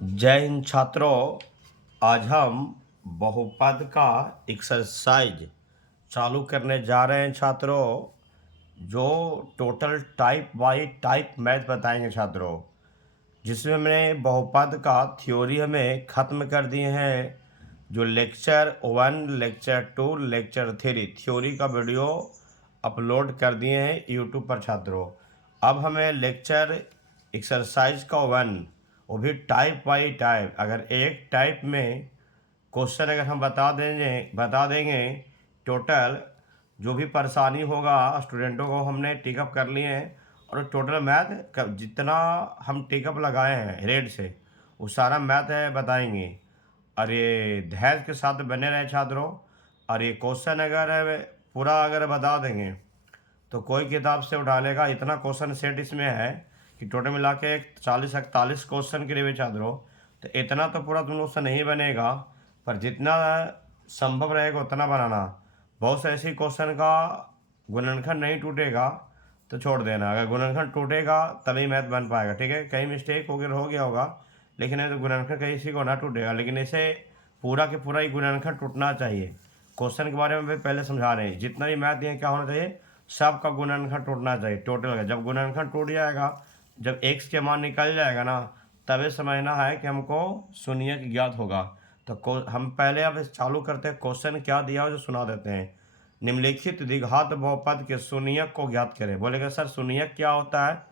जय हिंद छात्रों। आज हम बहुपद का एक्सरसाइज चालू करने जा रहे हैं छात्रों, जो total type bye type math बताएंगे छात्रों, जिसमें हमने बहुपद का थ्योरी हमें ख़त्म कर दिए हैं। जो लेक्चर 1, लेक्चर 2, लेक्चर 3 थ्योरी का वीडियो अपलोड कर दिए हैं यूट्यूब पर छात्रों। अब हमें लेक्चर एक्सरसाइज का 1, वो भी टाइप बाई टाइप, अगर एक टाइप में क्वेश्चन अगर हम बता देंगे टोटल जो भी परेशानी होगा स्टूडेंटों को हमने टिकअप कर लिए हैं। और टोटल मैथ जितना हम टिकअप लगाए हैं रेड से वो सारा मैथ है बताएंगे। और ये धैर्य के साथ बने रहे छात्रों। और ये क्वेश्चन अगर पूरा अगर बता देंगे तो कोई किताब से उठा लेगा, इतना क्वेश्चन सेट इसमें है कि टोटल मिला के 40-41 क्वेश्चन के लिए छात्रों। तो इतना तो पूरा तुम लोग से नहीं बनेगा, पर जितना संभव रहेगा उतना बनाना। बहुत से ऐसे क्वेश्चन का गुणनखंड नहीं टूटेगा तो छोड़ देना, अगर गुणनखंड टूटेगा तभी मैथ बन पाएगा। ठीक है, कहीं मिस्टेक हो गया होगा, लेकिन नहीं तो गुणनखंड कहीं इसी को ना टूटेगा। लेकिन इसे पूरा के पूरा ही गुणनखंड टूटना चाहिए। क्वेश्चन के बारे में भी पहले समझा रहे हैं, जितना भी मैथ दिए क्या होना चाहिए, सबका गुणनखंड टूटना चाहिए टोटल का। जब गुणनखंड टूट जाएगा, जब एक्स के मान निकल जाएगा ना, तभी समझना है कि हमको शून्यक ज्ञात होगा। तो हम पहले अब चालू करते हैं, क्वेश्चन क्या दिया हो जो सुना देते हैं। निम्नलिखित द्विघात बहुपद के शून्यक को ज्ञात करें। बोलेगा सर शून्यक क्या होता है,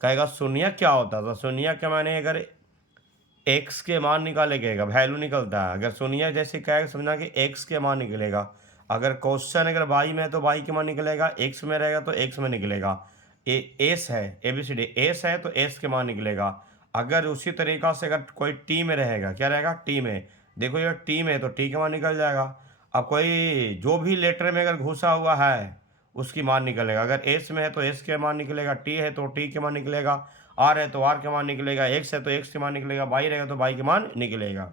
कहेगा शून्यक क्या होता है। तो शून्यक के माने अगर एक्स के मान निकाले गएगा, वैल्यू निकलता है। अगर शून्यक जैसे कहेगा समझना कि एक्स के मान निकलेगा। अगर क्वेश्चन अगर वाई में है तो वाई के मान निकलेगा, एक्स में रहेगा तो एक्स में निकलेगा। एस है, ABCD एस है तो एस के मान निकलेगा। अगर उसी तरीक़ा से अगर कोई टी में रहेगा, क्या रहेगा टी में, देखो ये टी में तो टी के मान निकल जाएगा। अब कोई जो भी लेटर में अगर घुसा हुआ है उसकी मान निकलेगा। अगर एस में है तो एस के मान निकलेगा, टी है तो टी के मान निकलेगा, आर है तो आर के मान निकलेगा, एक्स है तो एक्स के मान निकलेगा, वाई रहेगा तो वाई के मान निकलेगा।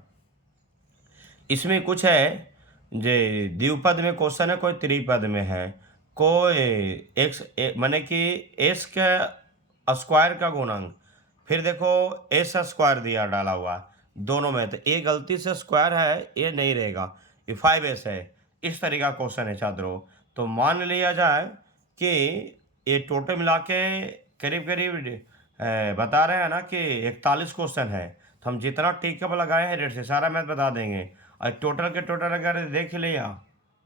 इसमें कुछ है जे द्विपद में क्वेश्चन है, कोई त्रिपद में है, कोई एक्स माने कि एस के स्क्वायर का गुणांक, फिर देखो एस स्क्वायर दिया डाला हुआ दोनों में, तो ये गलती से स्क्वायर है, ये नहीं रहेगा, ये 5s है। इस तरीका क्वेश्चन है छात्रों। तो मान लिया जाए कि ये टोटल मिला के करीब करीब बता रहे हैं ना कि 41 क्वेश्चन है। तो हम जितना टिकअप लगाए हैं रेट से सारा मैथ बता देंगे। और टोटल के टोटल अगर देख लिया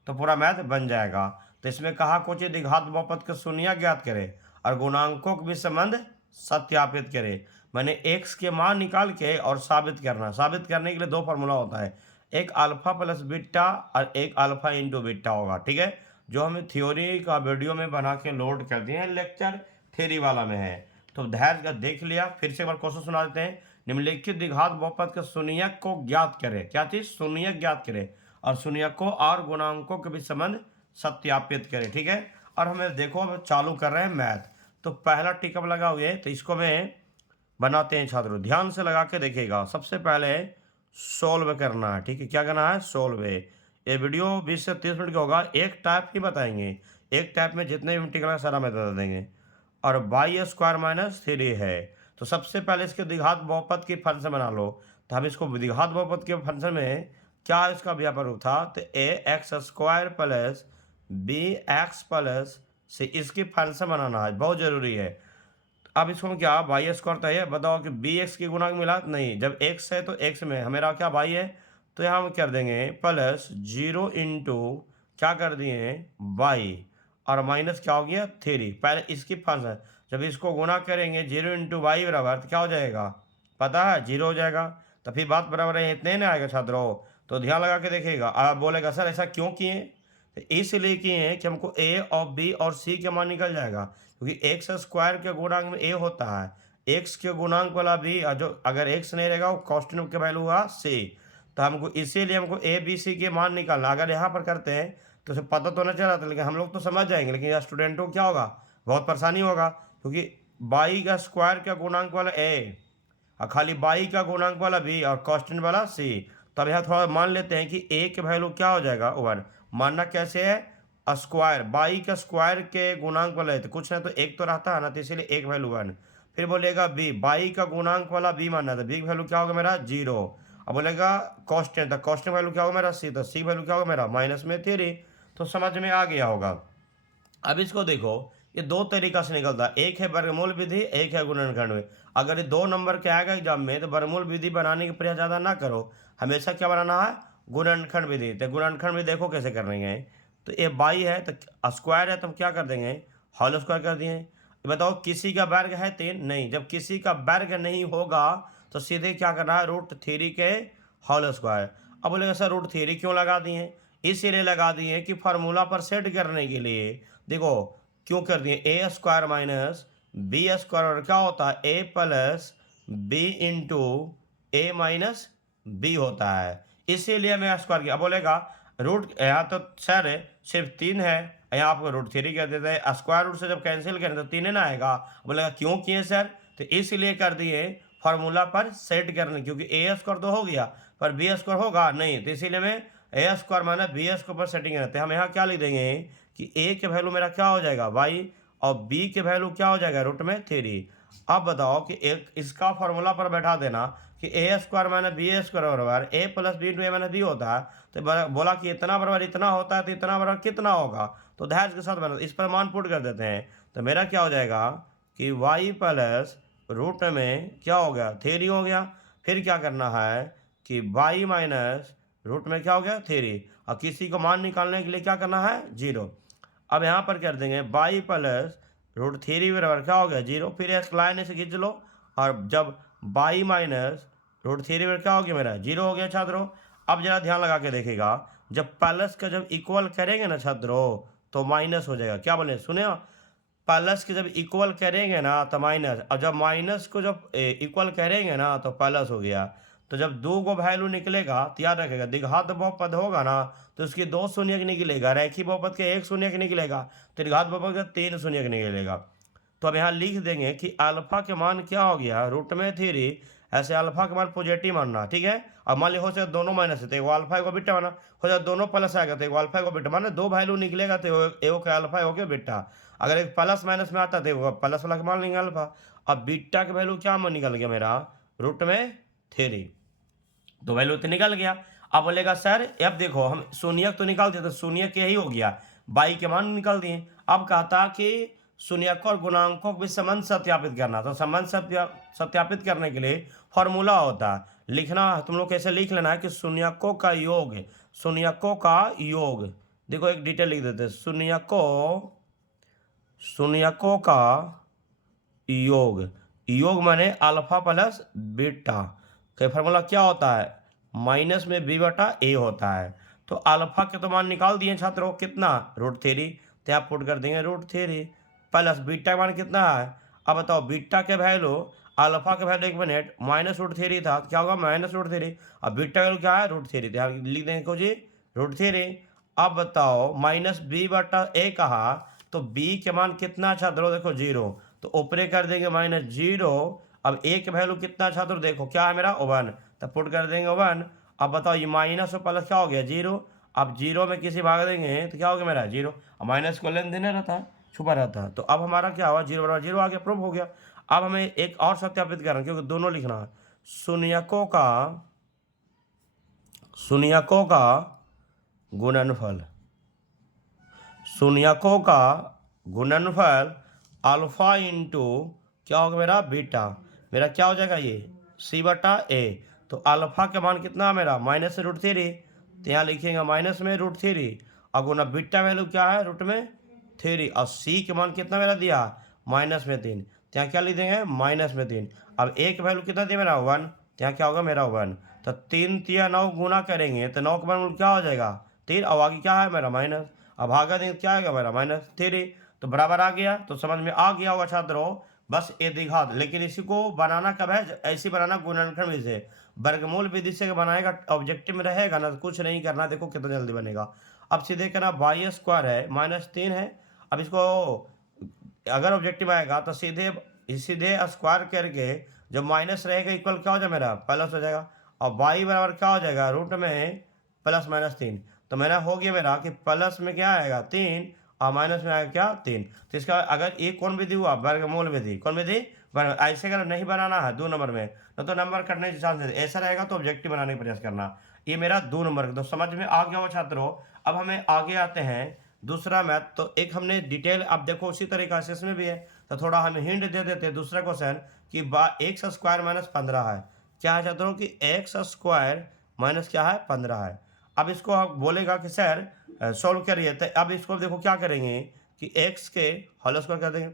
तो पूरा मैथ बन जाएगा। तो इसमें कहा कुछ द्विघात बहुपद के शून्य ज्ञात करें और गुणांकों के भी संबंध सत्यापित करें। मैंने एक्स के मान निकाल के और साबित करना। साबित करने के लिए दो फार्मूला होता है, एक अल्फा प्लस बीटा और एक अल्फा इंटू बीटा होगा। ठीक है, जो हमें थ्योरी का वीडियो में बना के लोड कर दिए हैं, लेक्चर थ्योरी वाला में है। तो धैर्य का देख लिया, फिर से एक बार क्वेश्चन सुना देते हैं। निम्नलिखित द्विघात बहुपद के शून्यक को ज्ञात करें। क्या चीज, शून्यक ज्ञात करें और शून्यकों और गुणांकों के भी संबंध सत्यापित करें। ठीक है, और हमें देखो अब चालू कर रहे हैं मैथ। तो पहला टिकअप लगा हुआ है, तो इसको मैं बनाते हैं छात्रों, ध्यान से लगा के देखिएगा। सबसे पहले सोल्व करना है। ठीक है, क्या करना है, सोल्व है। ये वीडियो 20 से 30 मिनट का होगा, एक टाइप ही बताएंगे, एक टाइप में जितने भी टिकअप सारा मैं बता देंगे। और वाई स्क्वायर माइनस 3 है। तो सबसे पहले इसके द्विघात बहुपद की फंक्शन बना लो। तो हम इसको द्विघात बहुपद के फंक्शन में क्या इसका व्यापक रूप था, तो a x square plus b x plus से इसकी फंक्शन बनाना है, बहुत जरूरी है। अब इसको हम क्या, वाई स्क्वायर तो है, बताओ कि बी एक्स की गुणांक मिला नहीं, जब एक्स है तो एक्स में हमेरा क्या वाई है, तो यहाँ हम कर देंगे प्लस 0 इंटू क्या कर दिए वाई, और माइनस क्या हो गया 3। पहले इसकी फंक्शन, जब इसको गुणा करेंगे 0 इंटू वाई बराबर तो क्या हो जाएगा, पता है 0 हो जाएगा। तो फिर बात बराबर है, इतने ना आएगा छात्रों। तो ध्यान लगा के देखिएगा। आप बोलेगा सर ऐसा क्यों किए, तो इसलिए किए हैं कि हमको ए और बी और सी के मान निकल जाएगा, क्योंकि एक्स स्क्वायर के गुणांक में ए होता है, एक्स के गुणांक वाला भी, जो अगर एक्स नहीं रहेगा वो कांस्टेंट का वैल्यू हुआ सी। तो हमको इसीलिए हमको ए बी सी के मान निकालना। अगर यहाँ पर करते हैं तो उसे पता तो नहीं चला था, लेकिन हम लोग तो समझ जाएंगे, लेकिन यह स्टूडेंटों को क्या होगा, बहुत परेशानी होगा, क्योंकि बाई का स्क्वायर का गुणांक वाला ए और खाली बाई का गुणांक वाला बी और कांस्टेंट वाला सी। तब यहाँ थोड़ा मान लेते हैं कि ए के वैल्यू क्या हो जाएगा 1। मानना कैसे है, स्क्वायर बाई का स्क्वायर के गुणांक वाला है तो कुछ ना तो एक तो रहता है ना, तो इसीलिए एक वैल्यू 1। फिर बोलेगा बी, बाई का गुणांक वाला बी मानना था, बी की वैल्यू क्या होगा मेरा 0। अब बोलेगा कॉन्स्टेंट, तो कॉन्स्टेंट वैल्यू क्या होगा मेरा सी, तो सी वैल्यू क्या होगा मेरा -3। तो समझ में आ गया होगा। अब इसको देखो, ये दो तरीका से निकलता है, एक है वर्गमूल विधि, एक है गुणनखंड विधि। अगर ये 2 नंबर के आएगा एग्जाम में तो वर्गमूल विधि बनाने की प्रयास ज़्यादा ना करो, हमेशा क्या बनाना है, गुणनखंड विधि। तो गुणनखंड विधि देखो कैसे कर रही है। तो ये बाई है तो स्क्वायर है तो हम क्या कर देंगे, होल स्क्वायर कर दिए। ये बताओ किसी का वर्ग है 3, नहीं, जब किसी का वर्ग नहीं होगा तो सीधे क्या करना है, √3 के होल स्क्वायर। अब बोलेगा सर √3 क्यों लगा दिए, इसीलिए लगा दिए कि फार्मूला पर सेट करने के लिए। देखो क्यों कर दिए, ए स्क्वायर माइनस बी स्क्वायर और क्या होता है, ए प्लस बी इंटू ए माइनस बी होता है, इसीलिए मैं स्क्वायर किया। अब बोलेगा रूट, यहाँ तो सर सिर्फ 3 है, यहाँ आपको √3 कर देते हैं, स्क्वायर रूट से जब कैंसिल करें तो 3 ना आएगा। बोलेगा क्यों किए सर, तो इसलिए कर दिए फार्मूला पर सेट करने, क्योंकि ए स्क्वायर तो हो गया पर बी स्क्वायर होगा नहीं, तो इसीलिए मैं ए स्क्वायर माइनस बी स्क्वायर पर सेटिंग रहते हैं। हम यहाँ क्या लिख देंगे कि ए के वैल्यू मेरा क्या हो जाएगा वाई, और बी के वैल्यू क्या हो जाएगा √3। अब बताओ कि एक इसका फार्मूला पर बैठा देना कि ए स्क्वायर माइनस बी स्क्वायर बराबर ए प्लस बी इंटू ए माइनस बी होता है। तो बोला कि इतना बराबर इतना होता है, तो इतना बराबर कितना होगा, तो दैट के साथ बना, इस पर मान पुट कर देते हैं। तो मेरा क्या हो जाएगा कि वाई प्लस रूट में क्या हो गया 3 हो गया। फिर क्या करना है कि वाई माइनस रूट में क्या हो गया 3, और किसी को मान निकालने के लिए क्या करना है 0। अब यहाँ पर कर देंगे बाई प्लस √3 बराबर क्या हो गया 0। फिर एक लाइन से खींच लो, और जब बाई माइनस √3 बराबर क्या हो गया मेरा 0 हो गया छात्रों। अब जरा ध्यान लगा के देखेगा, जब प्लस का जब इक्वल करेंगे ना छात्रों तो माइनस हो जाएगा। क्या बोले सुने, प्लस के जब इक्वल करेंगे ना तो माइनस, और जब माइनस को जब इक्वल करेंगे ना तो प्लस हो गया। तो जब 2 को वैल्यू निकलेगा तो याद रखेगा, द्विघात बहुपद होगा ना तो उसके 2 शून्य निकलेगा, रेखी बहुपद के 1 शून्य निकलेगा, तो द्विघात बहुपद का 3 शून्य निकलेगा। तो अब यहाँ लिख देंगे कि अल्फा के मान क्या हो गया √3, ऐसे अल्फा के मान पॉजिटिव मानना, ठीक है। अब मान ली हो जाए दोनों माइनस है तो एगो अल्फा एगो बीटा माना, हो जाए दोनों प्लस आएगा तो एगो अल्फा एगो बीटा, माने 2 वैल्यू निकलेगा तो एगो के अल्फा एगो के बीटा। अगर एक प्लस माइनस में आता तो एगो प्लस वाला के मान लेंगे अल्फा। अब बीटा के वैल्यू क्या मान निकल गया मेरा √3, तो वैल्यू तो निकल गया। अब बोलेगा सर अब देखो हम शून्यक तो निकाल दिए, तो शून्यक यही हो गया, बाई के मान निकाल दिए। अब कहता कि शून्यक और गुणांकों के संबंध सत्यापित करना, तो संबंध सत्यापित करने के लिए फॉर्मूला होता है, लिखना तुम लोग कैसे लिख लेना है कि शून्यकों का योग, शून्यकों का योग। देखो एक डिटेल लिख देते हैं, शून्यकों का योग, योग माने अल्फा प्लस बीटा का फॉर्मूला क्या होता है, माइनस में बी बटा ए होता है। तो अल्फा के तो मान निकाल दिए छात्रों कितना √3, तो आप पुट कर देंगे √3 प्लस बीटा का मान कितना है। अब बताओ बीटा के वैल्यू, अल्फा के वैल्यू 1 मिनट -√3 था, तो क्या होगा -√3, अब बीटा का वैल्यू क्या है √3, तो आप लिख देंगे को जी √3। अब बताओ माइनस बी बटा ए कहा, तो बी के मान कितना छात्रों देखो 0, तो ऊपरे कर देंगे -0। अब ए के वैल्यू कितना छात्रों देखो क्या है मेरा 1, तब पुट कर देंगे 1। अब बताओ ये माइनस और प्लस क्या हो गया 0, अब 0 में किसी भाग देंगे तो क्या हो गया मेरा 0, अब माइनस को लेन देने रहता है छुपा रहता है, तो अब हमारा क्या हुआ 0 बराबर 0 आ गया, प्रूफ हो गया। अब हमें एक और सत्यापित करना क्योंकि दोनों लिखना है, शून्यकों का गुणनफल, शून्यकों का गुणनफल अल्फा इंटू क्या होगा मेरा बीटा, मेरा क्या हो जाएगा ये सी बटा ए। तो अल्फा के मान कितना मेरा -√3, तो यहाँ लिखेंगे माइनस में √3, और गुना बीटा वैल्यू क्या है √3, और सी के मान कितना मेरा दिया -3, तो यहाँ क्या लिख देंगे -3। अब ए के वैल्यू कितना दिया मेरा 1, तो यहाँ क्या होगा मेरा 1, तो 3 3 9 गुना करेंगे तो 9 के मान क्या हो जाएगा 3, और आगे क्या है मेरा माइनस, अब भागा देंगे क्या आएगा मेरा -3, तो बराबर आ गया। तो समझ में आ गया होगा छात्रों, बस ये दिखा, लेकिन इसी को बनाना कब है, ऐसी बनाना गुणनखंड विधि से, वर्गमूल विधि से बनाएगा ऑब्जेक्टिव में रहेगा ना, कुछ नहीं करना, देखो कितना जल्दी बनेगा। अब सीधे करना बाई स्क्वायर है -3 है, अब इसको अगर ऑब्जेक्टिव आएगा तो सीधे स्क्वायर करके जब माइनस रहेगा इक्वल क्या हो जाएगा मेरा प्लस हो जाएगा, और बाई बराबर क्या हो जाएगा रूट में प्लस -3, तो मेरा हो गया मेरा कि प्लस में क्या आएगा 3 और माइनस में आएगा क्या 3। तो इसका अगर ये कौन विधि हुआ वर्गमूल विधि, कौन विधि पर ऐसे अगर नहीं बनाना है 2 नंबर में तो नंबर कटने के चांस है, ऐसा रहेगा तो ऑब्जेक्टिव बनाने का प्रयास करना। ये मेरा 2 नंबर का तो समझ में आ गया हो छात्रों। अब हमें आगे आते हैं दूसरा मैथ। तो एक हमने डिटेल, अब देखो उसी तरीका से इसमें भी है, तो थोड़ा हम हिंट दे देते हैं दूसरा क्वेश्चन कि एक्स स्क्वायर माइनस 15 है। क्या है छात्रों कि एक्स स्क्वायर माइनस क्या है 15 है। अब इसको आप बोलेगा कि सर सॉल्व करिए, तो अब इसको देखो क्या करेंगे कि एक्स के होल स्क्वायर कर देंगे।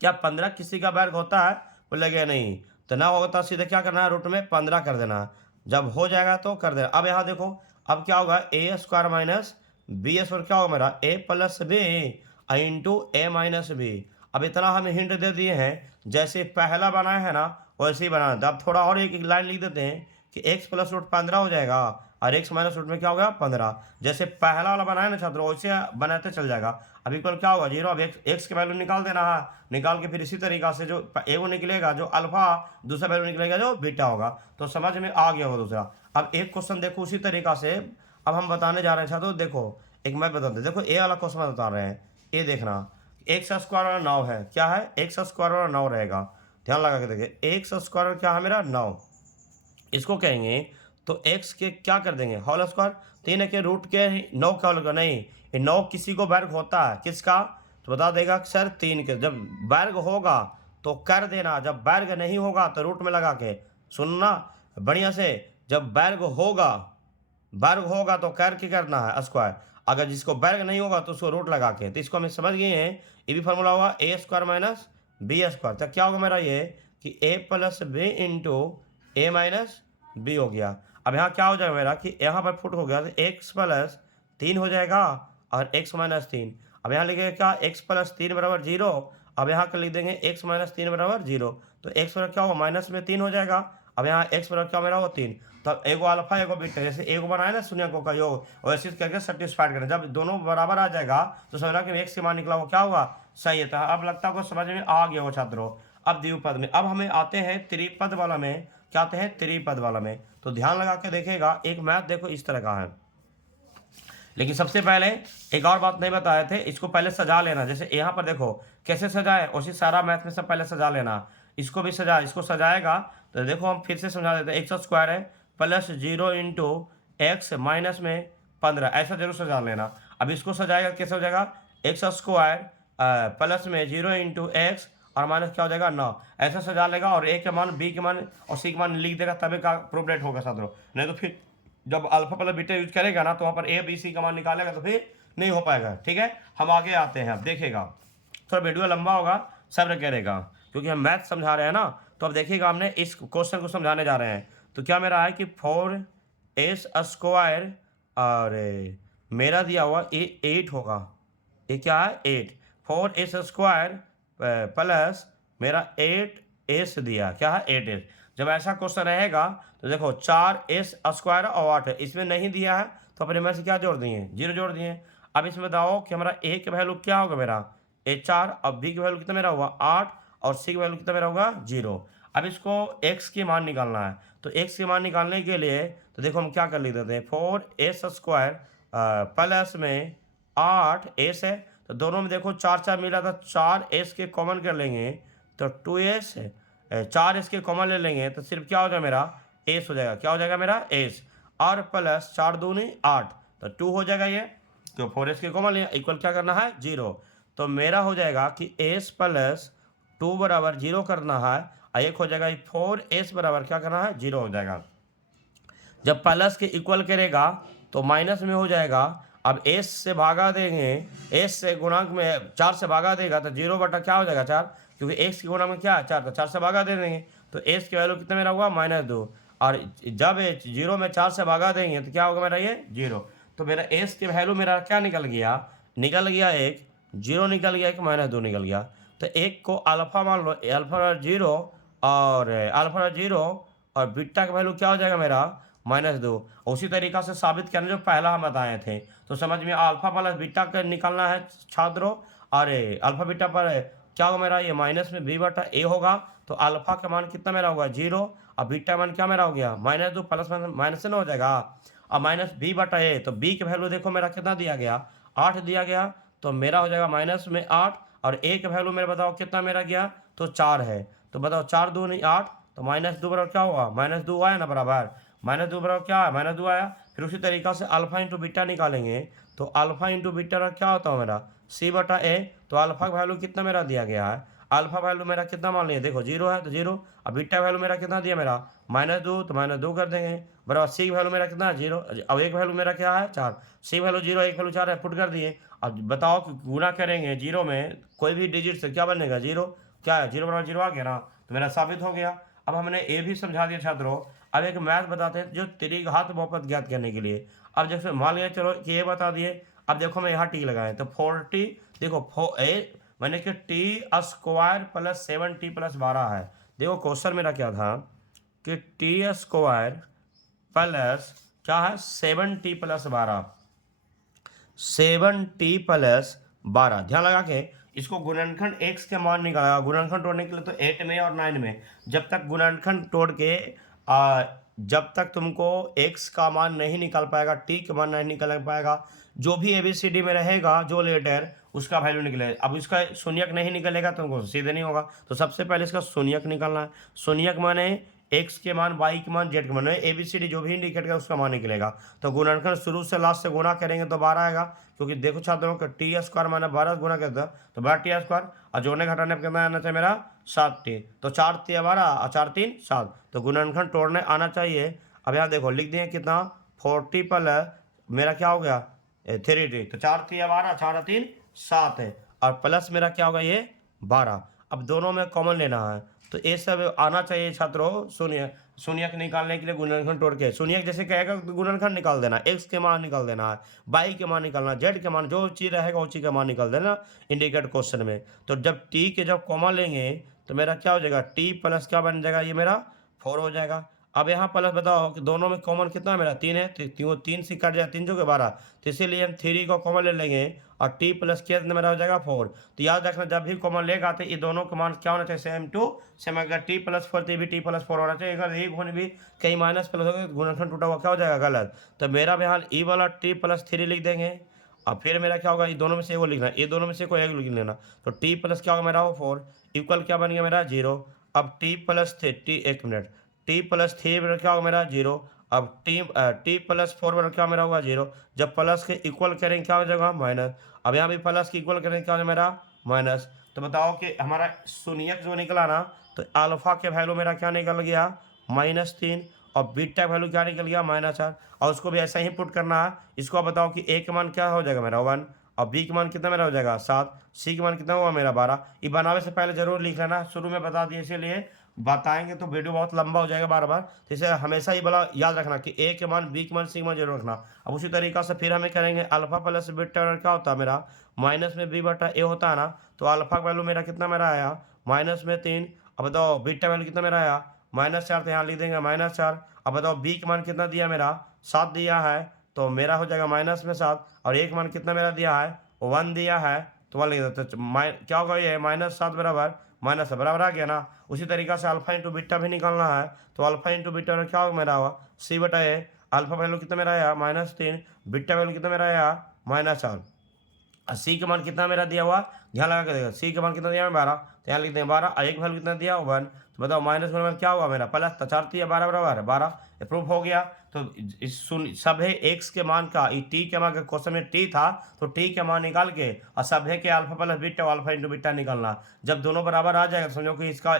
क्या 15 किसी का वर्ग होता है? बोलेगा नहीं, तो ना होगा तो सीधे क्या करना है, रूट में 15 कर देना। जब हो जाएगा तो कर देना। अब यहाँ देखो अब क्या होगा, ए स्क्वायर माइनस बी स्क्वायर क्या होगा मेरा, ए प्लस बी इंटू ए माइनस बी। अब इतना हमें हिंट दे दिए हैं, जैसे पहला बनाया है ना वैसे ही बनाना था। अब थोड़ा और एक लाइन लिख देते हैं कि एक्स प्लस रूट 15 हो जाएगा और एक्स माइनस रूट में क्या होगा 15। जैसे पहला वाला बनाया ना छात्रों वैसे बनाते चल जाएगा। अब इक्वल क्या होगा 0। अब एक्स की वैल्यू निकाल देना है, निकाल के फिर इसी तरीका से जो एगो निकलेगा जो अल्फा, दूसरा वैल्यू निकलेगा जो बीटा होगा। तो समझ में आ गया होगा दूसरा। अब एक क्वेश्चन देखो उसी तरीका से अब हम बताने जा रहे हैं छात्रों। देखो एक मैं बताते, देखो ए वाला क्वेश्चन बता रहे हैं, ये देखना एक्स स्क्वायर वाला 9 है। क्या है, एक्स स्क्वायर वाला 9 रहेगा। ध्यान लगा के देखिए, एक्स स्क्वायर क्या है मेरा 9, इसको कहेंगे तो x के क्या कर देंगे होल स्क्वायर। 3 के रूट के 9 का होल, नहीं ये 9 किसी को वर्ग होता है, किसका, तो बता देगा सर 3 के। जब वर्ग होगा तो कर देना, जब वर्ग नहीं होगा तो रूट में लगा के सुनना बढ़िया से। जब वर्ग होगा तो कर के करना है स्क्वायर, अगर जिसको वर्ग नहीं होगा तो उसको रूट लगा के। तो इसको हम समझ गए हैं, ये भी फॉर्मूला होगा ए स्क्वायर माइनस बी स्क्वायर। तो क्या होगा मेरा ये कि ए प्लस बी इंटू ए माइनस बी हो गया। अब यहाँ क्या हो जाएगा मेरा कि यहाँ पर फुट हो गया तो एक्स प्लस 3 हो जाएगा और एक्स माइनस 3। अब यहाँ लिखेगा क्या, एक्स प्लस 3 बराबर 0। अब यहाँ कर लिख देंगे एक्स माइनस 3 बराबर 0, तो एक्स बराबर क्या होगा माइनस में 3 हो जाएगा। अब यहाँ एक्स बराबर क्या मेरा होगा 3। तब एगो अल्फा एगो बीटा, जैसे एगो बनाए ना शून्यकों का योग, वैसे करके सेटिस्फाइड करें। जब दोनों बराबर आ जाएगा तो समझना कि एक्स की मान निकला वो क्या होगा सही है। अब लगता है समझ में आ गया हो छात्रों। अब द्विपद में अब हमें आते हैं त्रिपद वाला में। क्या आते हैं त्रिपद वाला में, तो ध्यान लगा के देखिएगा। एक मैथ देखो इस तरह का है, लेकिन सबसे पहले एक और बात नहीं बताए थे, इसको पहले सजा लेना। जैसे यहाँ पर देखो कैसे सजाए, उसी सारा मैथ में सब पहले सजा लेना। इसको भी सजा, इसको सजाएगा तो देखो हम फिर से समझा देते हैं। एक्स स्क्वायर है प्लस 0 इंटू एक्स माइनस में 15, ऐसा जरूर सजा लेना। अब इसको सजाएगा कैसे हो जाएगा, एक्स स्क्वायर प्लस में 0 इंटू एक्स और माइनस क्या हो जाएगा 9, ऐसा सजा लेगा। और ए के मान बी के मान और सी के मान लिख देगा, तभी का प्रोबलेट होगा छात्रों। नहीं तो फिर जब अल्फा प्लस बीटा यूज करेगा ना तो वहाँ पर ए बी सी का मान निकालेगा तो फिर नहीं हो पाएगा। ठीक है, हम आगे आते हैं। अब देखिएगा थोड़ा वीडियो लंबा होगा, सब्र करेगा क्योंकि हम मैथ समझा रहे हैं ना। तो अब देखिएगा हमने इस क्वेश्चन को समझाने जा रहे हैं। तो क्या मेरा है कि 4s स्क्वायर और मेरा दिया हुआ ये 8 होगा। ये क्या है 8, 4s स्क्वायर प्लस मेरा 8s दिया, क्या है 8s। जब ऐसा क्वेश्चन रहेगा तो देखो 4s स्क्वायर और 8 है, इसमें नहीं दिया है तो अपने में से क्या जोड़ दिए 0 जोड़ दिए। अब इसमें बताओ कि हमारा a की वैल्यू क्या होगा मेरा ए 4, अब b की वैल्यू कितना मेरा हुआ 8 और c की वैल्यू कितना मेरा होगा 0। अब इसको x की मान निकालना है, तो x की मान निकालने के लिए तो देखो हम क्या कर लिख देते हैं 4s स्क्वायर प्लस में 8s है, तो दोनों में देखो 4 4 मिला था, 4s के कॉमन कर लेंगे तो 2s, 4s के कॉमन ले लेंगे तो सिर्फ क्या हो जाएगा मेरा एस हो जाएगा। क्या हो जाएगा मेरा एस, और प्लस 4 दूनी 8 तो 2 हो जाएगा ये, तो 4s के कॉमन लिया इक्वल क्या करना है 0। तो मेरा हो जाएगा कि s प्लस 2 बराबर 0 करना है और एक हो जाएगा 4s बराबर क्या करना है 0 हो जाएगा। जब प्लस के इक्वल करेगा तो माइनस में हो जाएगा। अब s से भागा देंगे, s से गुणांक में 4 से भागा देगा तो 0 बटा क्या हो जाएगा 4, क्योंकि x के गुणांक में क्या है 4, तो 4 से भागा दे देंगे तो s की वैल्यू कितना मेरा हुआ -2। और जब 0 में 4 से भागा देंगे तो क्या होगा मेरा ये 0। तो मेरा s की वैल्यू मेरा क्या निकल गया 1, 0 निकल गया, 1 -2 निकल गया। तो एक को अल्फा मान लो, अल्फा 0 और अल्फा 0 और बीटा का वैल्यू क्या हो जाएगा मेरा -2। उसी तरीका से साबित करना जो पहला हम बताए थे। तो समझ में अल्फा प्लस बीटा का निकालना है छात्रों, और अल्फा बीटा पर क्या होगा मेरा ये माइनस में b बटा a होगा। तो अल्फा का मान कितना मेरा होगा 0 और बीटा मान क्या मेरा हो गया -2, प्लस माइनस से ना हो जाएगा और माइनस b बटा a। तो b की वैल्यू देखो मेरा कितना दिया गया 8 दिया गया, तो मेरा हो जाएगा -8 और a का वैल्यू मेरा बताओ कितना मेरा गया तो 4 है। तो बताओ 4 दूनी 8, तो -2 बराबर क्या हुआ, -2 आया ना बराबर, -2 बराबर क्या है, -2 आया। फिर उसी तरीका से अल्फा इंटू बीटा निकालेंगे, तो अल्फा इंटू बीटा क्या होता है मेरा C/A। तो अल्फा का वैल्यू कितना मेरा दिया गया है, अल्फा वैल्यू मेरा कितना मान लिया, देखो 0 है तो 0। अब बीटा वैल्यू मेरा कितना दिया मेरा -2, तो -2 कर देंगे बराबर। सी वैल्यू मेरा कितना है 0। अब एक वैल्यू मेरा क्या है 4, सी वैल्यू 0, एक वैल्यू 4 है, पुट कर दिए। अब बताओ कि गुणा करेंगे 0 में कोई भी डिजिट से क्या बनेगा 0, क्या है 0 बराबर 0 आ गया ना, तो मेरा साबित हो गया। अब हमने ये भी समझा दिया छात्रों। अब एक मैथ बताते हैं जो त्रिघात बहुपद ज्ञात करने के लिए। अब जैसे मान लिया चलो कि ये बता दिए, अब देखो मैं यहाँ टी लगाए तो 40, देखो मैंने कि t² प्लस 7t प्लस 12 है। देखो क्वेश्चन मेरा क्या था कि t² प्लस क्या है 7t प्लस 12, 7t प्लस 12। ध्यान लगा के इसको गुणनखंड x के मान निकाला, गुणनखंड तोड़ने के लिए तो 8 में और 9 में, जब तक गुणनखंड तोड़ के जब तक तुमको x का मान नहीं निकाल पाएगा, t का मान नहीं निकाल पाएगा, जो भी ABCD में रहेगा जो लेटर उसका वैल्यू निकलेगा। अब इसका शून्यक नहीं निकलेगा तो तुमको सीधे नहीं होगा, तो सबसे पहले इसका शून्यक निकालना है। शून्यक माने x के मान, y के मान, z के मान, ABCD जो भी इंडिकेट करेगा उसका मान निकलेगा। तो गुणनखंड शुरू से लास्ट से गुणा करेंगे तो 12 आएगा, क्योंकि देखो छात्रों का t² माना 12 गुणा करता तो 12t², और जोड़ने घटाने पर कितना आना चाहिए मेरा 7t। तो 4 × 12 और 4 × 3 7, तो गुणनखंड तोड़ने आना चाहिए। अब यहाँ देखो लिख दिए कितना 40 प्लस मेरा क्या हो गया 3t, तो 4 × 12 4 × 3 7 है, और प्लस मेरा क्या होगा ये 12। अब दोनों में कॉमन लेना है, तो ये सब आना चाहिए छात्रों। शून्यक निकालने के लिए गुणनखंड तोड़ के, शून्यक जैसे कहेगा तो गुणनखंड निकाल देना, x के मान निकाल देना है, y के मान निकालना, z के मान, जो चीज़ रहेगा उसी का मान निकाल देना इंडिकेट क्वेश्चन में। तो जब t के जब कॉमन लेंगे तो मेरा क्या हो जाएगा, t प्लस क्या बन जाएगा, ये मेरा 4 हो जाएगा। अब यहाँ प्लस बताओ कि दोनों में कॉमन कितना मेरा 3 है, तो 3 से कट जाए 3 जो के 12, तो इसीलिए हम 3 को कॉमन ले लेंगे, और t प्लस क्या मेरा हो जाएगा 4। तो याद रखना जब भी कॉमन लेगा तो ये दोनों का मान क्या होना चाहिए सेम टू सेम। अगर t प्लस 4 तो भी t प्लस 4 होना चाहिए, अगर एक होने भी कहीं माइनस प्लस होगा तो गुणनखंड टूटा हुआ क्या हो जाएगा गलत। तो मेरा भी हाल ई वाला t प्लस 3 लिख देंगे, और फिर मेरा क्या होगा, ये दोनों में से वो लिखना, ये दोनों में से कोई एक लिख लेना। तो t प्लस क्या होगा मेरा वो 4 इक्वल क्या बन गया मेरा 0। अब t प्लस 3, एक मिनट, t प्लस 3 क्या होगा मेरा 0। अब t प्लस 4 क्या मेरा होगा 0। जब प्लस के इक्वल करेंगे क्या हो जाएगा माइनस। अब यहाँ भी प्लस के इक्वल करेंगे क्या हो जाएगा मेरा माइनस। तो बताओ कि हमारा शून्यक जो निकला ना, तो अल्फा के वैल्यू मेरा क्या निकल गया -3, और बीटा वैल्यू क्या निकल गया -4, और उसको भी ऐसा ही पुट करना है। इसको बताओ कि ए के मान क्या हो जाएगा मेरा 1, और बी के मान कितना मेरा हो जाएगा 7, सी के मान कितना हुआ मेरा 12। ये बनावे से पहले जरूर लिख लेना, शुरू में बता दिए इसीलिए बताएंगे तो वीडियो बहुत लंबा हो जाएगा बार बार, तो इसे हमेशा ही बड़ा याद रखना कि ए के मान, बी के मान, सी के मान जरूर रखना। अब उसी तरीका से फिर हमें करेंगे अल्फा प्लस बीटा क्या होता है मेरा माइनस में b/a होता है ना, तो अल्फा का वैल्यू मेरा कितना मेरा आया -3। अब बताओ बीटा वैल्यू कितना मेरा आया -4, तो यहाँ लिख देंगे -4। अब बताओ बी का मान कितना दिया मेरा 7 दिया है, तो मेरा हो जाएगा -7, और एक मान कितना मेरा दिया है 1 दिया है, तो 1 लिख देते क्या होगा ये -7 बराबर माइनस बराबर आ गया ना। उसी तरीका से अल्फा इंटू बीटा भी निकालना है, तो अल्फा इंटू बीटा में क्या होगा मेरा हुआ C/A। अल्फा वैल्यू कितना मेरा आया -3, बीटा वैल्यू कितना मेरा आया -4, और सी का मान कितना मेरा दिया हुआ ध्यान लगा के देखो, सी का मान कितना दिया है 12, तो यहाँ लिखते हैं 12, और एक वैल्यू कितना दिया 1। तो बताओ माइनस में क्या हुआ मेरा प्लस, तो 4 × 12 बराबर 12, अप्रूव हो गया। तो इस सब है एक्स के मान का, टी के मान का क्वेश्चन में टी था तो टी के मान निकाल के, और सब है के alpha plus beta, alpha into beta निकालना। जब दोनों बराबर आ जाएगा समझो कि इसका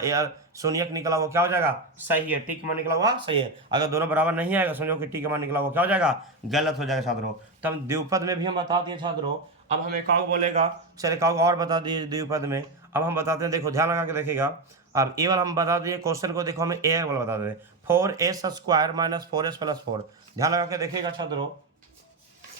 शून्यक निकला हुआ क्या हो जाएगा सही है, टी का मान निकला हुआ सही है। अगर दोनों बराबर नहीं आएगा समझो कि टी का मान निकला हुआ क्या हो जाएगा गलत हो जाएगा छात्रों। तब द्विपद में भी हम बता दिए छात्रों। अब हमें काउ बोलेगा, चले काउ और बता दिए द्विपद में। अब हम बताते हैं, देखो ध्यान लगा के देखिएगा। अब ए वाला हम बता दिए क्वेश्चन को, देखो हमें ए वाला बता दें 4s² - 4s + 4। ध्यान लगा के देखिएगा छात्रों।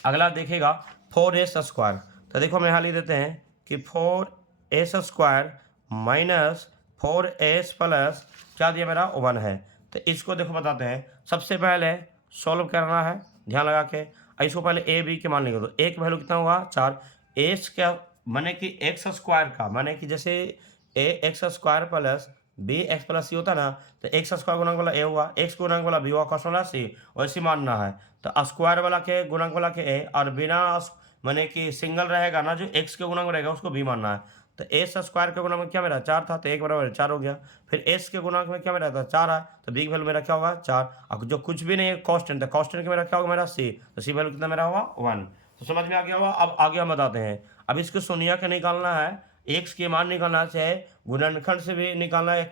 अगला देखिएगा 4s², तो देखो हम यहाँ लिख देते हैं कि 4s² - 4s प्लस क्या दिया मेरा 1 है। तो इसको देखो बताते हैं, सबसे पहले सॉल्व करना है ध्यान लगा के। इसको पहले ए बी के मान लेंगे, तो एक वैल्यू कितना हुआ 4, एस क्या माने कि x² का माने कि जैसे ax² प्लस bx प्लस सी होता ना, तो x² गुणक वाला a हुआ, x गुणक वाला b हुआ, कौन वाला c, वैसे मानना है। तो स्क्वायर वाला के गुणक वाला के a, और बिना माने कि सिंगल रहेगा ना जो x के गुणक रहेगा उसको b मानना है। तो एस स्क्वायर के गुणांक में क्या मेरा 4 था, तो 1 बराबर 4 हो गया। फिर एस के गुणांक में क्या मेरा था 4 है, तो बी की वैल्यू मेरा क्या होगा 4। अब जो कुछ भी नहीं है कांस्टेंट, तो कांस्टेंट का मेरा क्या होगा मेरा सी, तो सी वैल्यू कितना मेरा होगा 1। तो समझ में आ गया होगा। अब आगे हम बताते हैं। अब इसको शून्य का निकालना है, एक्स के मान निकालना है, गुणनखंड से भी निकालना है,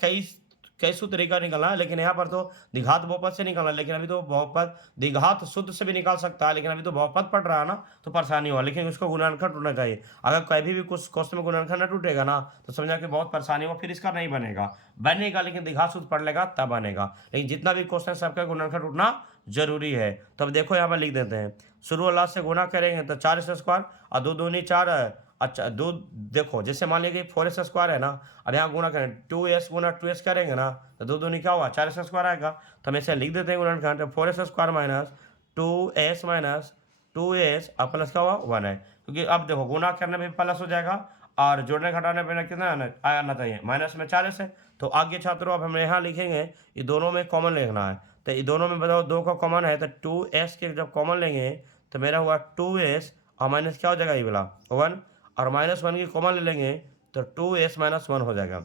कैसु तरीका निकालना है, लेकिन यहाँ पर तो द्विघात बहुपद से निकालना है। लेकिन अभी तो बहुपद द्विघात शुद्ध से भी निकाल सकता है, लेकिन अभी तो बहुपद पढ़ रहा है ना, तो परेशानी हुआ। लेकिन उसको गुणनखंड टूटना चाहिए। अगर कभी भी कुछ क्वेश्चन में गुणनखंड ना टूटेगा ना, तो समझा कि बहुत परेशानी हुआ, फिर इसका नहीं बनेगा, लेकिन द्विघात सूत्र पढ़ लेगा तब बनेगा। लेकिन जितना भी क्वेश्चन सबका गुणनखंड टूटना जरूरी है। तो अब देखो यहाँ पर लिख देते हैं, शुरू वाला से गुणा करेंगे तो 4s² और 2 दूनी 4 है। अच्छा, दो देखो, जैसे मान लीजिए 4s² है ना, अब यहाँ गुणा करें 2s गुना 2s करेंगे ना, तो 2 दूनी क्या हुआ 4s² आएगा। तो हम ऐसे लिख देते हैं गुणनखंड, 4s² minus 2s minus 2s और प्लस क्या हुआ 1 है। क्योंकि अब देखो गुणा करने में प्लस हो जाएगा और जोड़ने घटाने पर कितना आना चाहिए, माइनस में 4s है। तो आगे छात्रों अब हम यहाँ लिखेंगे, ये दोनों में कॉमन लिखना है। तो ये दोनों में बताओ 2 का कॉमन है, तो 2s के जब कॉमन लेंगे तो मेरा हुआ 2s और माइनस क्या हो जाएगा ये वाला 1, और -1 की कॉमन ले लेंगे तो 2s माइनस 1 हो जाएगा।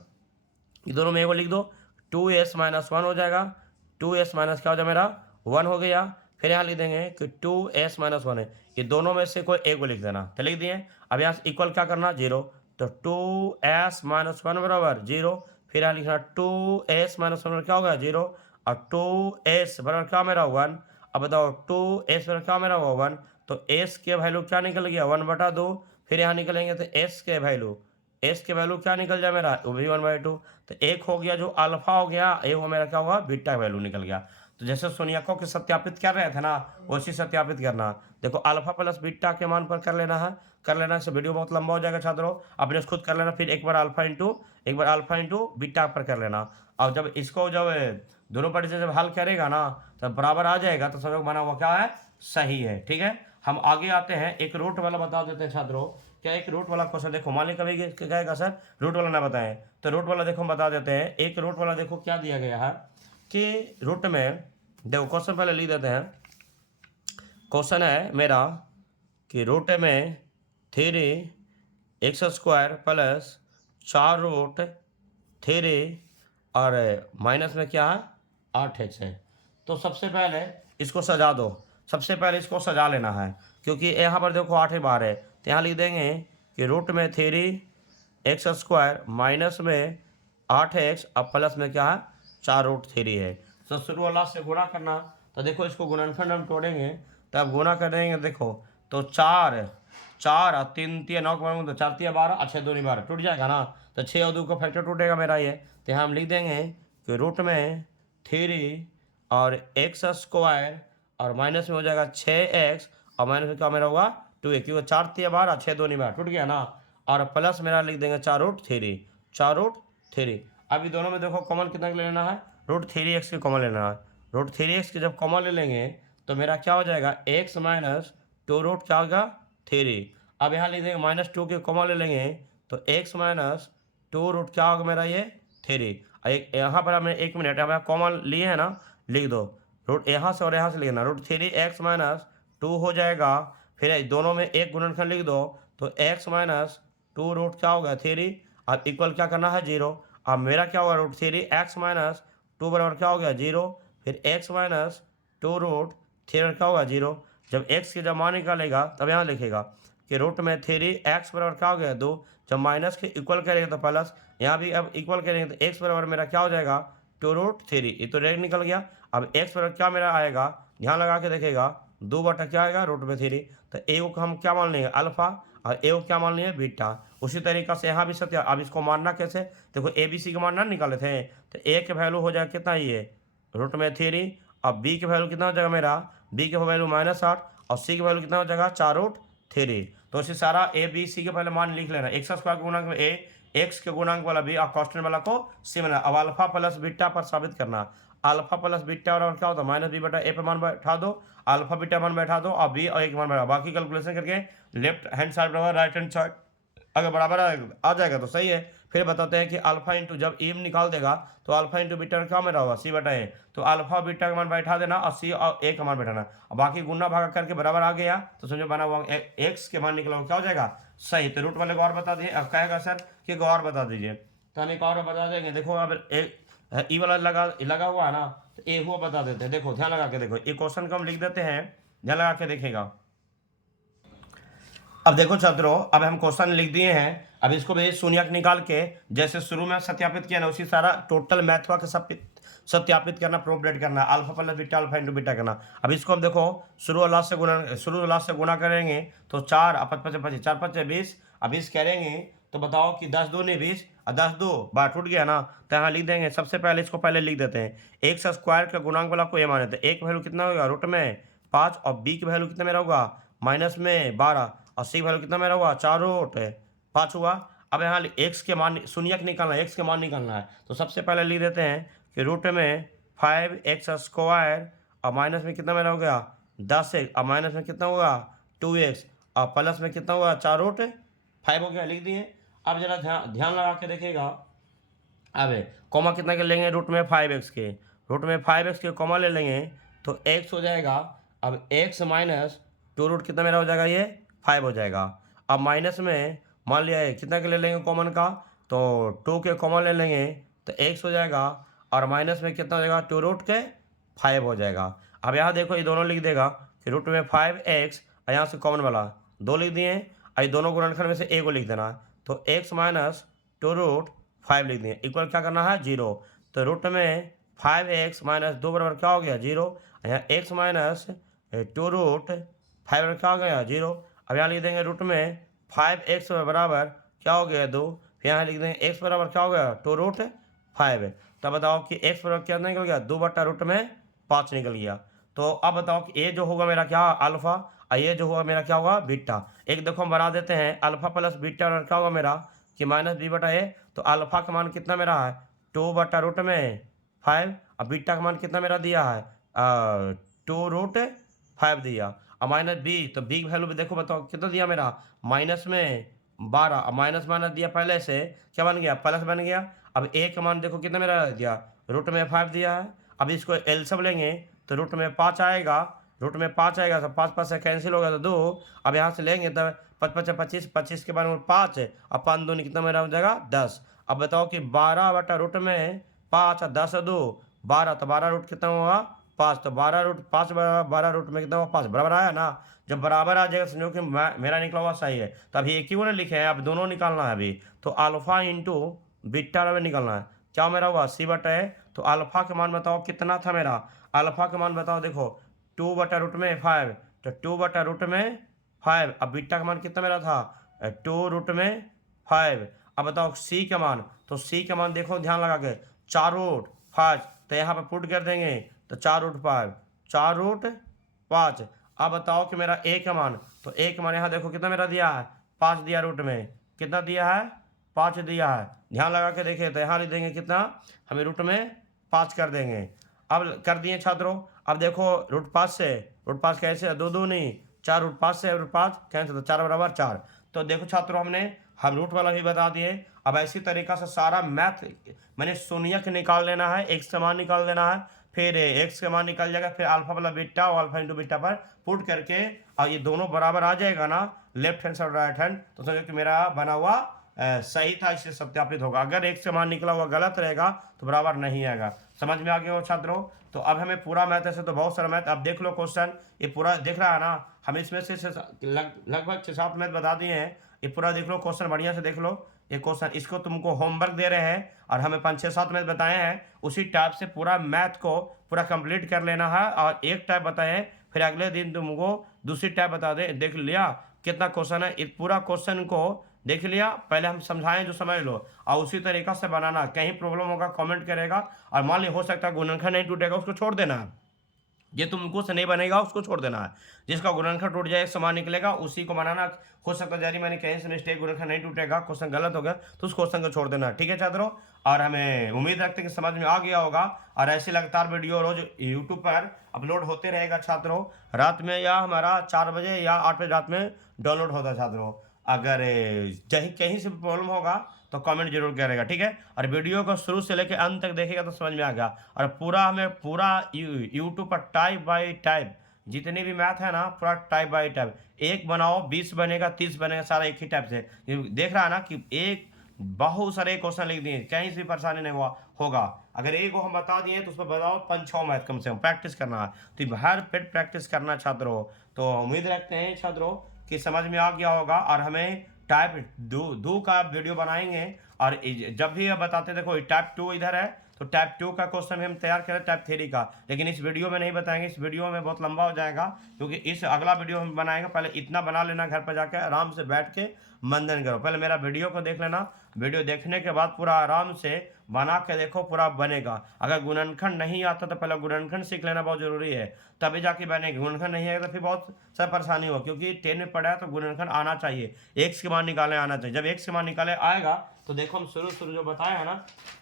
ये दोनों में एक लिख दो, 2s माइनस 1 हो जाएगा। 2s माइनस क्या हो जाएगा मेरा 1 हो गया। फिर यहाँ लिख देंगे कि 2s माइनस 1 है, ये दोनों में से कोई एक को लिख देना। तो लिख दिए। अब यहाँ से इक्वल क्या करना 0, तो 2s माइनस 1 बराबर 0। फिर यहाँ लिखना 2s माइनस 1 क्या होगा 0, और 2s बराबर क्या मेरा 1। अब बताओ 2s बराबर क्या मेरा हुआ 1, तो s के वैल्यू क्या निकल गया 1/2। फिर यहाँ निकलेंगे तो s के वैल्यू क्या निकल जाए मेरा, वो भी 1/2। तो एक हो गया जो अल्फा हो गया, एक वो मेरा क्या हुआ बीटा वैल्यू निकल गया। तो जैसे शून्यकों के सत्यापित कर रहे थे ना, वैसे सत्यापित करना। देखो अल्फा प्लस बीटा के मान पर कर लेना है। वीडियो बहुत लंबा हो जाएगा छात्रों, अपने खुद कर लेना। फिर एक बार अल्फा इंटू बीटा पर कर लेना। अब जब इसको जब दोनों पार्टी से जब हल करेगा ना, तब बराबर आ जाएगा, तो समझो बना हुआ क्या है सही है। ठीक है, हम आगे आते हैं, एक रूट वाला बता देते हैं छात्रों। क्या एक रूट वाला क्वेश्चन देखो, मान ली कभी कहेगा सर रूट वाला ना बताएं, तो रूट वाला देखो हम बता देते हैं। एक रूट वाला देखो क्या दिया गया है कि रूट में देखो, क्वेश्चन पहले लिख देते हैं। क्वेश्चन है मेरा कि रूट में 3x² प्लस 4√3 और माइनस में क्या है 8x है। तो सबसे पहले इसको सजा दो, सबसे पहले इसको सजा लेना है, क्योंकि यहाँ पर देखो 8 बार है। तो यहाँ लिख देंगे कि रूट में 3x² माइनस में 8x और प्लस में क्या है 4√3 है। तो शुरू वाला से गुणा करना। तो देखो इसको गुणनखंड हम तोड़ेंगे, तब गुणा करेंगे देखो, तो 4 और 3 9 तो 4 3 12 और 6 2 12 टूट जाएगा ना। तो 6 और 2 का फैक्टर टूटेगा मेरा ये। तो यहाँ हम लिख देंगे कि रूट में 3 और x² और माइनस में हो जाएगा 6x और माइनस में क्या मेरा होगा 2, क्योंकि 4 3 12 6 2 12 टूट गया ना। और प्लस मेरा लिख देंगे 4√3। अभी दोनों में देखो कॉमन कितना ले लेना है, √3x की कॉमन लेना है। √3x की जब कॉमन ले लेंगे तो मेरा क्या हो जाएगा x माइनस 2 क्या होगा 3। अब यहाँ लिख देंगे -2 की कॉमन ले लेंगे तो x माइनस 2 क्या होगा मेरा ये 3। एक यहाँ पर हमने 1 मिनट यहाँ कॉमन लिए है ना, लिख दो रूट यहाँ से और यहाँ से लिखना, √3x माइनस 2 हो जाएगा। फिर दोनों में एक गुणनखंड लिख दो, तो x माइनस 2 क्या होगा 3। अब इक्वल क्या करना है 0। अब मेरा क्या होगा √3x माइनस 2 बराबर क्या हो गया 0। फिर x माइनस 2√3 क्या होगा 0। जब x की जब मान निकालेगा तब यहाँ लिखेगा कि रूट में 3x बराबर क्या हो गया 2। जब माइनस के इक्वल करेंगे तो प्लस, यहाँ भी अब इक्वल करेंगे तो x बराबर मेरा क्या हो जाएगा 2√3, ये तो डायरेक्ट निकल गया। अब x बराबर क्या मेरा आएगा, ध्यान लगा के देखेगा 2 बटा क्या आएगा √3। तो ए को हम क्या मान लेंगे अल्फा और ए को क्या मान लेंगे बीटा। उसी तरीका से यहाँ भी सत्य। अब इसको मानना कैसे, देखो ए बी सी का मानना निकाले थे, तो ए के वैल्यू हो जाएगा कितना ये √3 और बी के वैल्यू कितना हो जाएगा मेरा, बी के वैल्यू -8 और सी के वैल्यू कितना हो जाएगा 4√3। तो इसे सारा ए बी सी के पहले मान लिख लेना, x² के गुणांक में ए, x के गुणांक वाला बी और कांस्टेंट वाला को सी बना। अब अल्फा प्लस बीटा पर साबित करना, अल्फा प्लस बीटा बराबर क्या होता है -b/a पे मान बैठा दो, अल्फा बीटा मान बैठा दो और बी और ए के मान बैठा, बाकी कैलकुलेशन करके लेफ्ट हैंड साइड बराबर राइट हैंड साइड अगर बराबर आ जाएगा तो सही है। फिर बताते हैं कि अल्फा इंटू जब एम निकाल देगा तो अल्फा इंटू बीटा क्या मेरा होगा c/a। तो अल्फा बीटा का मान बैठा देना और सी और ए का मान बैठाना, और बाकी गुना भागा करके बराबर आ गया तो समझो बना हुआ एक्स के मान निकला क्या हो जाएगा सही। तो रूट वाले को और बता दिए। अब कहेगा सर कि एक और बता दीजिए, तो हम एक और बता देंगे। देखो अब एक ई वाला लगा हुआ है ना, तो ए हुआ बता देते हैं। देखो ध्यान लगा के देखो, एक क्वेश्चन को हम लिख देते हैं, ध्यान लगा के देखिएगा। अब देखो छात्रों, अब हम क्वेश्चन लिख दिए हैं। अब इसको भी शून्यक निकाल के जैसे शुरू में सत्यापित किया ना, उसी सारा टोटल मैथ का सत्यापित करना, प्रोपरेट करना, alpha plus beta alpha into beta करना। अब इसको हम देखो शुरू और लास्ट से गुणा करेंगे तो 4 और 5 5 4 5 20। अब 20 करेंगे तो बताओ कि 10 दूनी 20 और 10 2 बार टूट गया ना, तो यहाँ लिख देंगे। सबसे पहले इसको पहले लिख देते हैं, एक्स स्क्वायर का गुणांक वाला को ये माने थे। एक वैल्यू कितना होगा रूट में 5 और बी की वैल्यू कितना मेरा होगा माइनस में 12 और सी वैल्यू कितना मेरा हुआ 4 रूट 5 हुआ। अब यहाँ एक्स के मान शून्यक निकालना है, एक्स के मान निकालना है, तो सबसे पहले लिख देते हैं कि रूट में 5x स्क्वायर और माइनस में कितना मेरा हो गया 10x और माइनस में कितना होगा 2x और प्लस में कितना होगा 4 रूट 5 हो गया, लिख दिए। अब जरा ध्यान लगा के देखिएगा। अब कॉमा कितना के लेंगे रूट में 5x के, रूट में 5x के कॉमा ले लेंगे तो x हो जाएगा। अब x माइनस 2 रूट कितना मेरा हो जाएगा ये 5 हो जाएगा। अब माइनस में मान लिया है कितना के ले लेंगे कॉमन का, तो 2 के कॉमन ले लेंगे तो x हो जाएगा और माइनस में कितना हो जाएगा 2 रूट के 5 हो जाएगा। अब यहाँ देखो ये दोनों लिख देगा कि रूट में 5x और यहाँ से कॉमन वाला 2 लिख दिए और ये दोनों गुणनखंड में से a को लिख देना, तो x माइनस 2 रूट 5 लिख दिए। इक्वल क्या करना है 0, तो रूट में 5x माइनस 2 बराबर क्या हो गया 0, यहाँ x माइनस 2 रूट 5 बराबर क्या हो गया 0। अब यहाँ लिख देंगे रूट में 5x बराबर क्या हो गया 2, फिर यहाँ लिख देंगे x बराबर क्या हो गया 2 रूट 5। तब बताओ कि x बराबर क्या निकल गया 2 बटा रूट में 5 निकल गया। तो अब बताओ कि ये जो होगा मेरा क्या अल्फा और ये जो होगा मेरा क्या होगा बीटा। एक देखो हम बना देते हैं, अल्फा प्लस बीटा और क्या होगा मेरा कि माइनस बी बटा ए। तो अल्फा का मान कितना मेरा है 2 बटा रूट में 5 और बीटा का मान कितना मेरा दिया है 2 रूट 5 दिया और माइनस बी, तो बी की वैल्यू भी देखो बताओ कितना दिया मेरा माइनस में 12 और माइनस माइनस दिया पहले से क्या बन गया प्लस बन गया। अब ए का मान देखो कितना मेरा दिया रूट में 5 दिया है। अब इसको एल सब लेंगे तो रूट में 5 आएगा, रूट में 5 आएगा तो 5 5 से कैंसिल हो गया तो 2। अब यहाँ से लेंगे तो 5 5 25, 25 के बाद में 5 और 5 दूनी कितना मेरा हो जाएगा 10। अब बताओ कि 12 बटा रूट में 5 और 10 2 12, तो 12 रूट कितना हुआ 5, तो 12 रूट 5 12 रूट में कितना हुआ 5 बराबर आया ना। जब बराबर आ जाएगा समझो कि मेरा निकला हुआ सही है। तो अभी एक ही वो लिखे हैं, अब दोनों निकालना है अभी, तो अल्फा इंटू बीटा में निकालना है। क्या मेरा हुआ सी बटा है, तो अल्फा का मान बताओ कितना था मेरा, अल्फा का मान बताओ देखो 2 बटा रूट में 5, तो 2 बटा रूट में 5। अब बीटा का मान कितना मेरा था 2 रूट में 5। अब बताओ सी का मान, तो सी का मान देखो ध्यान लगा के 4 रूट 5, तो यहाँ पर पुट कर देंगे तो 4 रूट 5 4 रूट 5। अब बताओ कि मेरा ए का मान, तो ए का मान यहाँ देखो कितना मेरा दिया है 5 दिया, रूट में कितना दिया है 5 दिया है। ध्यान लगा के देखिए तो यहाँ लिख देंगे कितना हमें रूट में 5 कर देंगे। अब कर दिए छात्रों। अब देखो रूट 5 से रूट 5 कैसे 2 2 नहीं 4 रूट 5 से रूट 5 कैंसिल, तो 4 बराबर 4। तो देखो छात्रों हम रूट वाला भी बता दिए। अब ऐसी तरीका से सारा मैथ मैंने शून्यक निकाल लेना है, एक्स का मान निकाल लेना है, फिर एक्स का मान निकल जाएगा, फिर अल्फा वाला बीटा और अल्फा इंटू बीटा पर पुट करके और ये दोनों बराबर आ जाएगा ना left hand side right hand, तो समझो कि मेरा बना हुआ सही था, इससे सत्यापित होगा। अगर एक्स का मान निकला हुआ गलत रहेगा तो बराबर नहीं आएगा। समझ में आ गया हो छात्रों। तो अब हमें पूरा मैथ ऐसे तो बहुत सारा मैथ, अब देख लो क्वेश्चन ये पूरा दिख रहा है ना, हम इसमें से लगभग 6-7 मैथ बता दिए हैं। ये पूरा देख लो क्वेश्चन, बढ़िया से देख लो ये क्वेश्चन, इसको तुमको होमवर्क दे रहे हैं और हमें 5-6-7 मैथ बताए हैं, उसी टाइप से पूरा मैथ को पूरा कंप्लीट कर लेना है। और एक टाइप बताए फिर अगले दिन तुमको दूसरी टाइप बता दे। देख लिया कितना क्वेश्चन है, इस पूरा क्वेश्चन को देख लिया, पहले हम समझाएं जो समझ लो और उसी तरीका से बनाना। कहीं प्रॉब्लम होगा कमेंट करेगा, और मान ली हो सकता है गुणनखंड नहीं टूटेगा उसको छोड़ देना है, ये तुमको से नहीं बनेगा उसको छोड़ देना है। जिसका गुणनखंड टूट जाए समान निकलेगा उसी को बनाना। हो सकता है जारी मैंने कहीं से मिस्टेक गुणनखंड नहीं टूटेगा क्वेश्चन गलत हो गया तो उस क्वेश्चन को छोड़ देना, ठीक है छात्रों। और हमें उम्मीद रखते हैं कि समझ में आ गया होगा, और ऐसी लगातार वीडियो रोज यूट्यूब पर अपलोड होते रहेगा छात्रों। रात में या हमारा 4 बजे या 8 बजे रात में डाउनलोड होता है छात्रों। अगर कहीं से प्रॉब्लम होगा तो कमेंट जरूर करेगा, ठीक है। और वीडियो को शुरू से लेकर अंत तक देखेगा तो समझ में आ गया। और पूरा हमें पूरा यूट्यूब पर टाइप बाय टाइप जितने भी मैथ है ना पूरा टाइप बाय टाइप, एक बनाओ 20 बनेगा 30 बनेगा, सारा एक ही टाइप से देख रहा है ना कि एक बहुत सारे क्वेश्चन लिख दिए, कहीं से भी परेशानी नहीं हुआ होगा। अगर एक को हम बता दिए तो उस पर बताओ 5-6 मैथ कम से कम प्रैक्टिस करना है, तो हर फिट प्रैक्टिस करना छात्रों। तो उम्मीद रखते हैं छात्रों कि समझ में आ गया होगा, और हमें टाइप 2 का वीडियो बनाएंगे। और जब भी आप बताते देखो टाइप 2 इधर है, तो टाइप 2 का क्वेश्चन भी हम तैयार करें टाइप 3 का, लेकिन इस वीडियो में नहीं बताएंगे, इस वीडियो में बहुत लंबा हो जाएगा, क्योंकि इस अगला वीडियो हम बनाएंगे। पहले इतना बना लेना, घर पर जाकर आराम से बैठ के मंथन करो, पहले मेरा वीडियो को देख लेना, वीडियो देखने के बाद पूरा आराम से बना के देखो, पूरा बनेगा। अगर गुणनखंड नहीं आता तो पहले गुणनखंड सीख लेना बहुत जरूरी है, तभी जाके बनेगी। गुणनखंड नहीं आएगा तो फिर बहुत सब परेशानी हो, क्योंकि 10 में पढ़ा है तो गुणनखंड आना चाहिए, एक्स के मान निकाले आना चाहिए। जब एक्स के मान निकाले आएगा तो देखो हम शुरू जो बताया है ना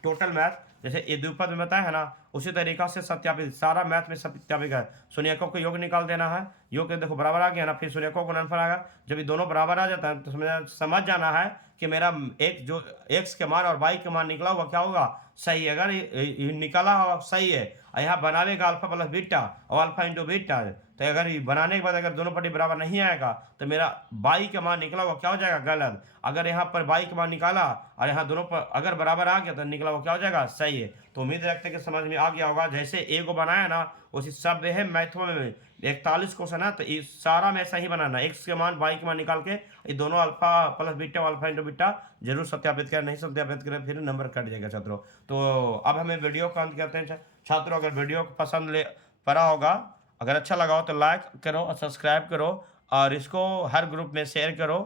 टोटल मैथ, जैसे ये द्विपद में बताया है ना, उसी तरीका से सत्यापित सारा मैथ में सत्यापित है। शून्यकों को योग निकाल देना है, योग के देखो बराबर आ गया ना, फिर शून्यकों को गुणनफल आएगा। जब ये दोनों बराबर आ जाता है तो समझ जाना है कि मेरा एक जो एक्स के मान और वाई के मान निकला हुआ क्या होगा, सही है। अगर ये निकला हुआ सही है, यहाँ बनावेगा अल्फा प्लस बीटा और अल्फा इंटू बीटा, तो अगर ये बनाने के बाद अगर दोनों पट्टी बराबर नहीं आएगा तो मेरा बाई का मान निकला हुआ क्या हो जाएगा, गलत। अगर यहाँ पर बाई का मान निकाला और यहाँ दोनों पर अगर बराबर आ गया तो निकला हुआ क्या हो जाएगा, सही है। तो उम्मीद रखते हैं कि समझ में आ गया होगा। जैसे ए को बनाया ना, उसी सब है मैथों में 41 क्वेश्चन है, तो ये सारा में ऐसा ही बनाना, एक्स के मान वाई के मान निकाल के ये दोनों alpha plus beta alpha into beta जरूर सत्यापित करें, नहीं सत्यापित करें फिर नंबर कट जाएगा छात्रों। तो अब हमें वीडियो का अंत करते हैं छात्रों। अगर वीडियो को पसंद ले पड़ा होगा, अगर अच्छा लगा हो तो लाइक करो और सब्सक्राइब करो, और इसको हर ग्रुप में शेयर करो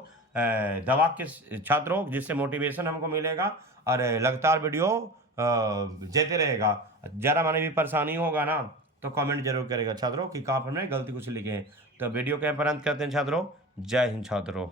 दवा के छात्रों, जिससे मोटिवेशन हमको मिलेगा और लगातार वीडियो देते रहेगा। ज़रा माने भी परेशानी होगा ना तो कमेंट जरूर करेगा छात्रों कि कहाँ पर हमने गलती कुछ लिखे हैं। तो वीडियो के पर अंत करते हैं छात्रों। जय हिंद छात्रों।